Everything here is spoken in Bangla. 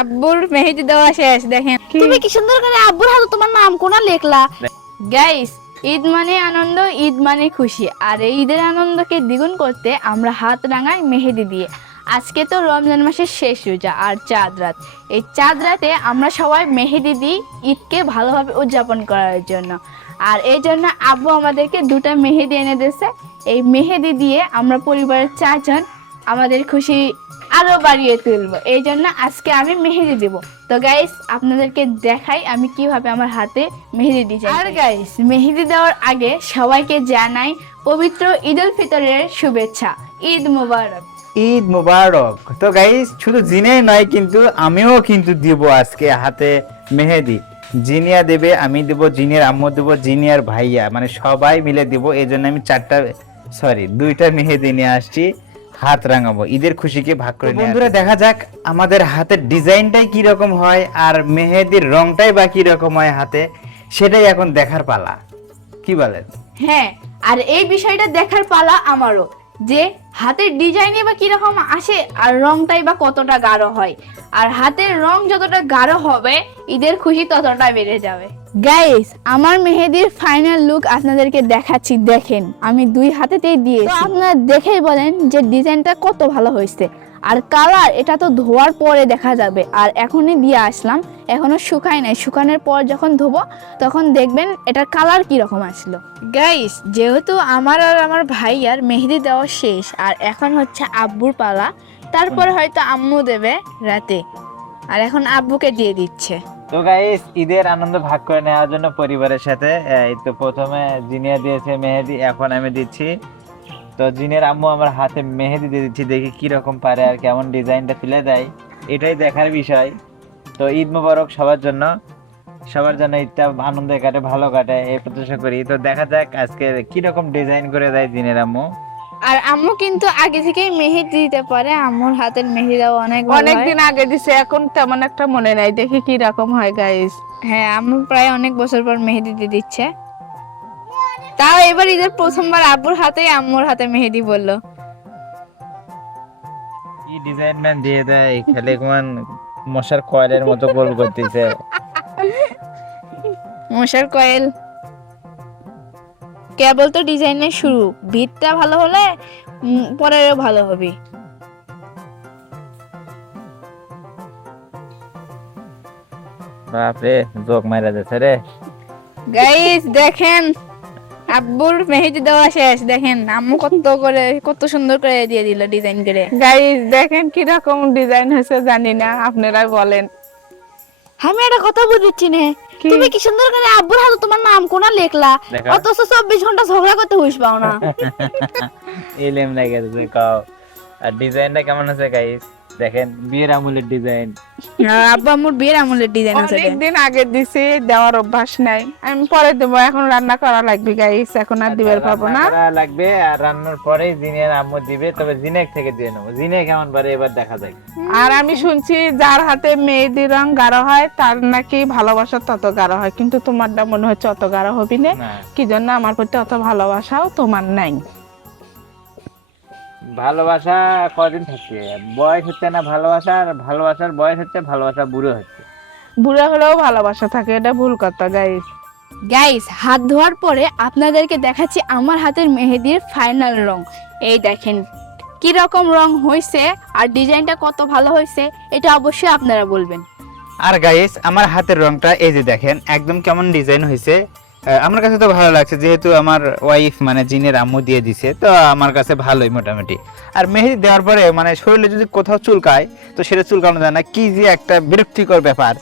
আব্বুর মেহেদি দেওয়া শেষ। দেখেন তুমি কি সুন্দর করে আব্বুর হাতে তোমার নাম কোনা লেখলা। গাইস, ঈদ মানে আনন্দ, ঈদ মানে খুশি। আর এই ঈদের আনন্দকে দ্বিগুণ করতে আমরা হাত রাঙাই মেহেদি দিয়ে। আজকে তো রমজান মাসের শেষ রোজা আর চাঁদ রাত। এই চাঁদ রাতে আমরা সবাই মেহেদি দিই ঈদকে ভালোভাবে উদযাপন করার জন্য। আর এই জন্য আব্বু আমাদেরকে দুটো মেহেদি এনে দিয়েছে। এই মেহেদি দিয়ে আমরা পরিবারের চারজন আমাদের খুশি আরো বাড়িয়ে তুলবো। এই জন্য আজকে আমি মেহেদি দেব। তো গাইস, আপনাদেরকে দেখাই আমি কিভাবে আমার হাতে মেহেদি দিই। আর গাইস, মেহেদি দেওয়ার আগে সবাইকে জানাই পবিত্র ঈদ উল ফিতরের শুভেচ্ছা। ঈদ মোবারক। ঈদ মুবারক। তো গাইস, শুধু জিনে নয় কিন্তু আমিও কিন্তু দিব আজকে হাতে মেহেদি। জিনিয়া দেবে, আমি দেব, জিনিয়ার আম্মু দেব, জিনিয়ার ভাইয়া, মানে সবাই মিলে দিব। এই জন্য আমি দুইটা মেহেদি নিয়ে আসছি, হাত রাঙাবো, ঈদের খুশিকে ভাগ করে। বন্ধুরা, দেখা যাক আমাদের হাতের ডিজাইনটাই কি রকম হয় আর মেহেদির রংটাই বা কি রকম হয় হাতে, সেটাই এখন দেখার পালা। কি বলেন? হ্যাঁ, আর এই বিষয়টা দেখার পালা আমারও, যে হাতের ডিজাইনে বা কিরকম আসে আর রংটাই বা কতটা গাঢ় হয়। আর হাতের রং যতটা গাঢ় হবে ঈদের খুশি ততটা বেড়ে যাবে। গাইস, আমার মেহেদির ফাইনাল লুক আপনাদেরকে দেখাচ্ছি। দেখেন, আমি দুই হাতেতেই দিয়েছি। আপনারা দেখেই বলেন যে ডিজাইনটা কত ভালো হয়েছে। আর কালার এটা তো ধোয়ার পরে দেখা যাবে, আর এখনই দিয়ে আসলাম, এখনো শুকায় নাই। শুকানোর পর যখন ধোবো তখন দেখবেন এটার কালার কি রকম আসলো। গাইস, যেহেতু আমার আর আমার ভাইয়ার মেহেদি দেওয়া শেষ, আর এখন হচ্ছে আব্বুর পালা। তারপর হয়তো আম্মু দেবে রাতে, আর এখন আব্বুকে দিয়ে দিচ্ছে। তো গাইস, ঈদের আনন্দ ভাগ করে নেওয়ার জন্য পরিবারের সাথে এই তো প্রথমে জিনিয়া দিয়েছে মেহেদি, এখন আমি দিচ্ছি। তো জিনের আম্মু আমার হাতে মেহেদি দিয়ে দিচ্ছি, দেখি কি রকম পারে আর কেমন ডিজাইনটা তুলে দেয়, এটাই দেখার বিষয়। তো ঈদ মোবারক সবার জন্য ঈদটা আনন্দে কাটে, ভালো কাটে, এই প্রত্যাশা করি। তো দেখা যাক আজকে কি রকম ডিজাইন করে দেয় জিনের আম্মু। আর আম্মু কিন্তু আগে থেকেই মেহেদি দিতে পারে। আম্মুর হাতের মেহেদি দেওয়া অনেক দিন আগে দিছে, এখন তেমন একটা মনে নাই, দেখি কি রকম হয় গাইস। হ্যাঁ, আম্মু প্রায় অনেক বছর পর মেহেদি দিয়ে দিচ্ছে। তাও এবার ঈদের প্রথমবার আব্বুর হাতেই আম্মুর হাতে মেহেদি বললো। কি ডিজাইন ম্যান দিয়ে দেয়, খেলে কোন মশার কয়েলের মতো গোল করতেছে। মশার কয়েল কেবল তো ডিজাইনের শুরু, ভিতটা ভালো হলে পরেরও ভালো হবে। বাপরে, জোক মারা যাচ্ছে রে। গাইস দেখেন, আব্বুর মেহেদি দেওয়া শেষ। দেখেন আম্মু কত সুন্দর করে দিয়ে দিল ডিজাইন করে। গাইস দেখেন কি রকম ডিজাইন হয়েছে, জানি না, আপনারাই বলেন। আমি একটা কথা বুঝছি না, তুমি কি সুন্দর করে আব্বুর হাতে তোমার নাম কোনা লেখলা, অথচ 24 ঘন্টা ঝগড়া করতে হুঁশ পাও না। এলেম লাগে তুই কাও। আর ডিজাইনটা কেমন আছে গাইস? দেখেন, বিয়ের আমুলের ডিজাইন। আব্বু আম্মুর বিয়ের আমলের ডিজাইন আছে। অনেকদিন আগে দিছি, দেওয়ার অভ্যাস নাই, আমি পরে দেবো। এখন রান্না করা লাগবে গাইস, এখন আর দিবার পাবো না। লাগবে, আর রান্নার পরেই জিনের আম্মু দিবে। তবে জিনেক থেকে দিয়ে নেবো, জিনে কেমন পারে এবার দেখা যায়। আর আমি শুনছি যার হাতে মেহেদি রং গাঢ় হয় তার নাকি ভালোবাসা তত গাঢ় হয়, কিন্তু তোমারটা মনে হচ্ছে অত গাঢ় হবি না। কি জন্য আমার প্রতি অত ভালোবাসাও তোমার নাই। ভালোবাসা কদিন থাকছে, বয়স হচ্ছে না ভালোবাসা, আর ভালোবাসার বয়স হচ্ছে, ভালোবাসা বুড়ো হচ্ছে। বুড়া হলেও ভালোবাসা থাকে, এটা ভুল কথা গাইস। গাইস, হাত ধোয়ার পরে আপনাদেরকে দেখাচ্ছি আমার হাতের মেহেদির ফাইনাল রং। এই দেখেন কি রকম রং হয়েছে, আর ডিজাইনটা কত ভালো হয়েছে, এটা অবশ্যই আপনারা বলবেন। আর গাইস, আমার হাতের রংটা এই যে দেখেন, একদম কেমন ডিজাইন হয়েছে। আমার কাছে তো ভালো লাগছে, যেহেতু আমার ওয়াইফ মানে জিনের আম্মু দিয়ে দিছে, তো আমার কাছে ভালোই মোটামুটি। আর মেহেদি দেওয়ার পরে মানে শরীরে যদি কোথাও চুলকায়, তো সেটা চুলকানো যায় না, কি যে একটা বিরক্তিকর ব্যাপার।